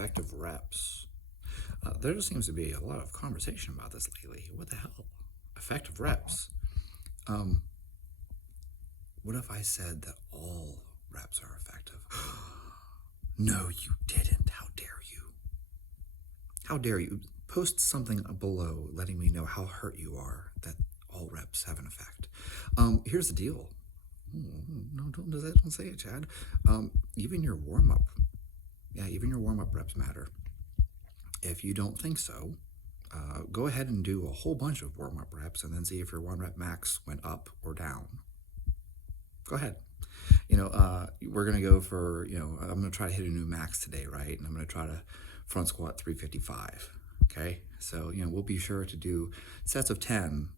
effective reps. There just seems to be a lot of conversation about this lately. What the hell? Effective reps. Um, what if I said that all reps are effective? No, you didn't. How dare you? How dare you? Post something below letting me know how hurt you are that all reps have an effect. Here's the deal. No, don't say it, Chad. Even your warm-up. Yeah, even your warm-up reps matter. If you don't think so, go ahead and do a whole bunch of warm-up reps and then see if your 1 rep max went up or down. Go ahead. We're going to go for, I'm going to try to hit a new max today, right? And I'm going to try to front squat 355, okay? So, we'll be sure to do sets of 10,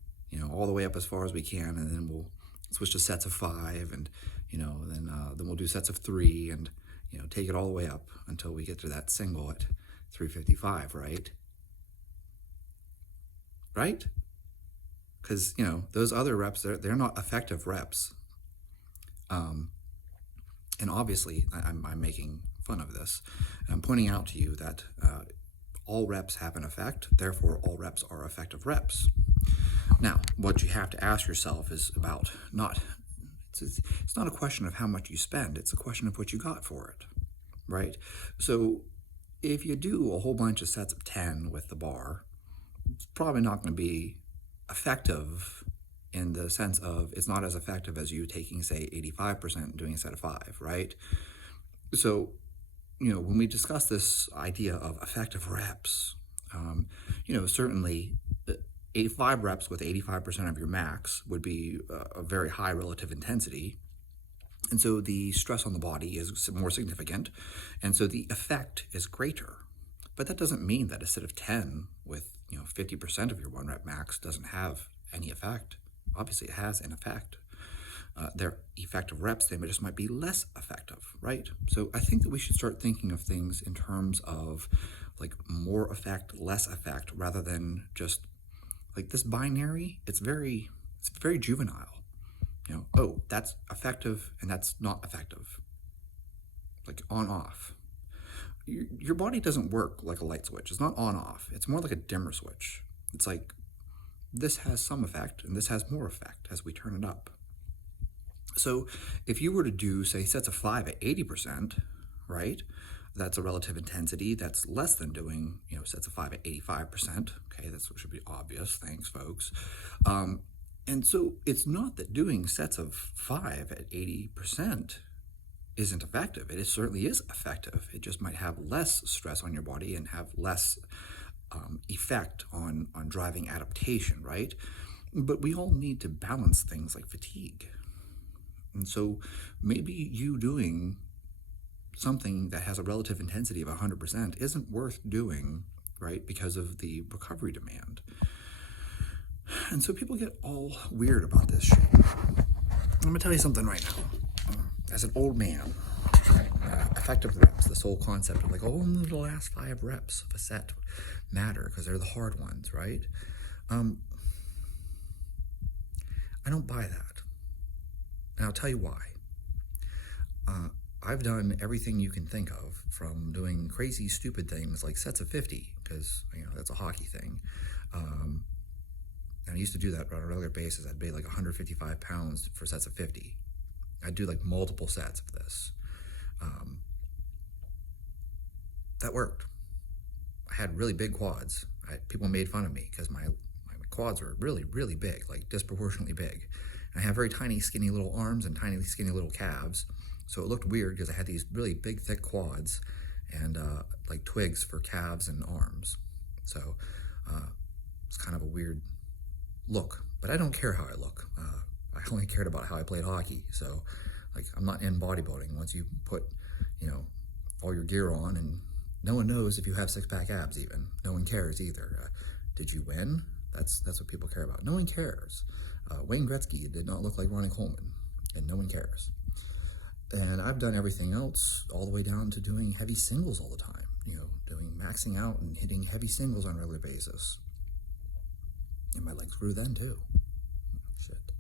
all the way up as far as we can, and then we'll switch to sets of 5, and, then we'll do sets of 3, and, take it all the way up until we get to that single at 355, right? Right? Because, those other reps, they're not effective reps. And obviously, I'm making fun of this. I'm pointing out to you that all reps have an effect, therefore all reps are effective reps. Now, what you have to ask yourself is it's not a question of how much you spend, it's a question of what you got for it, right? So if you do a whole bunch of sets of 10 with the bar, it's probably not going to be effective in the sense of it's not as effective as you taking, say, 85% and doing a set of 5, right? So, when we discuss this idea of effective reps, certainly 85 reps with 85% of your max would be a very high relative intensity. And so the stress on the body is more significant, and so the effect is greater. But that doesn't mean that a set of 10 with 50% of your 1 rep max doesn't have any effect. Obviously, it has an effect. They're effective reps, they just might be less effective, right? So I think that we should start thinking of things in terms of like more effect, less effect, rather than just like this binary. It's very juvenile. That's effective and that's not effective. Like on off. Your body doesn't work like a light switch. It's not on off. It's more like a dimmer switch. It's like this has some effect and this has more effect as we turn it up. So if you were to do, say, sets of 5 at 80%, right? That's a relative intensity that's less than doing, sets of 5 at 85%. Okay, that's what should be obvious. Thanks, folks. And so it's not that doing sets of 5 at 80% isn't effective. It certainly is effective. It just might have less stress on your body and have less effect on driving adaptation, right? But we all need to balance things like fatigue. And so maybe you doing something that has a relative intensity of 100% isn't worth doing, right, because of the recovery demand. And so people get all weird about this shit. I'm going to tell you something right now. As an old man, effective reps, this whole concept of like, only the last 5 reps of a set matter because they're the hard ones, right? I don't buy that. And I'll tell you why. I've done everything you can think of, from doing crazy, stupid things like sets of 50, because, that's a hockey thing. And I used to do that on a regular basis. I'd weigh like 155 pounds for sets of 50. I'd do like multiple sets of this. That worked. I had really big quads. People made fun of me because my quads were really, really big, like disproportionately big. And I have very tiny, skinny little arms and tiny, skinny little calves. So it looked weird because I had these really big, thick quads and like twigs for calves and arms. So it's kind of a weird look. But I don't care how I look. I only cared about how I played hockey. So like I'm not in bodybuilding. Once you put, all your gear on, and no one knows if you have 6-pack abs even. No one cares either. Did you win? That's what people care about. No one cares. Wayne Gretzky did not look like Ronnie Coleman, and no one cares. And I've done everything else all the way down to doing heavy singles all the time, doing maxing out and hitting heavy singles on a regular basis. And my legs grew then too. Shit.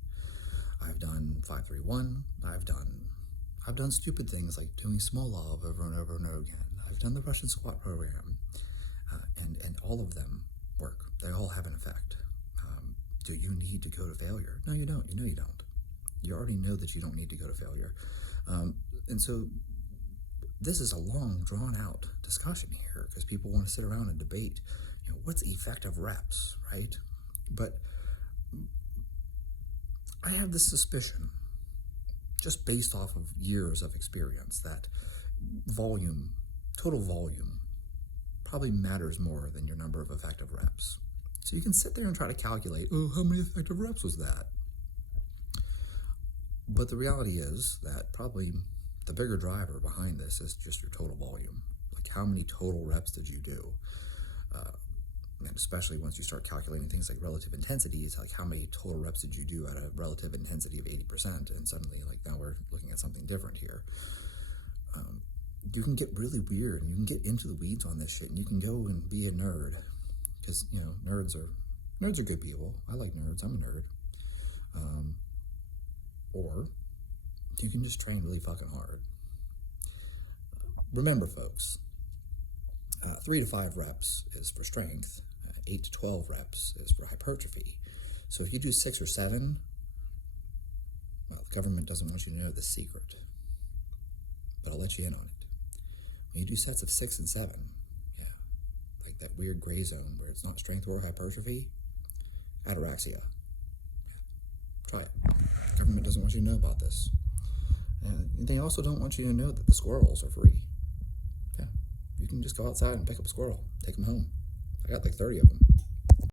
I've done 531. I've done stupid things like doing small love over and over and over again. I've done the Russian squat program, and all of them work. They all have an effect. Do you need to go to failure? No, you don't. You know you don't. You already know that you don't need to go to failure. And so this is a long, drawn-out discussion here because people want to sit around and debate, what's effective reps, right? But I have this suspicion, just based off of years of experience, that total volume, probably matters more than your number of effective reps. So you can sit there and try to calculate, how many effective reps was that? But the reality is that probably the bigger driver behind this is just your total volume. Like, how many total reps did you do? And especially once you start calculating things like relative intensity, it's like, how many total reps did you do at a relative intensity of 80%? And suddenly, now we're looking at something different here. You can get really weird, and you can get into the weeds on this shit, and you can go and be a nerd. Because, nerds are good people. I like nerds. I'm a nerd. Or you can just train really fucking hard. Remember, folks, 3 to 5 reps is for strength. 8 to 12 reps is for hypertrophy. So if you do 6 or 7, well, the government doesn't want you to know the secret. But I'll let you in on it. When you do sets of 6 and 7, like that weird gray zone where it's not strength or hypertrophy, ataraxia. Try it. The government doesn't want you to know about this. And they also don't want you to know that the squirrels are free. Yeah, you can just go outside and pick up a squirrel, take them home. I got like 30 of them.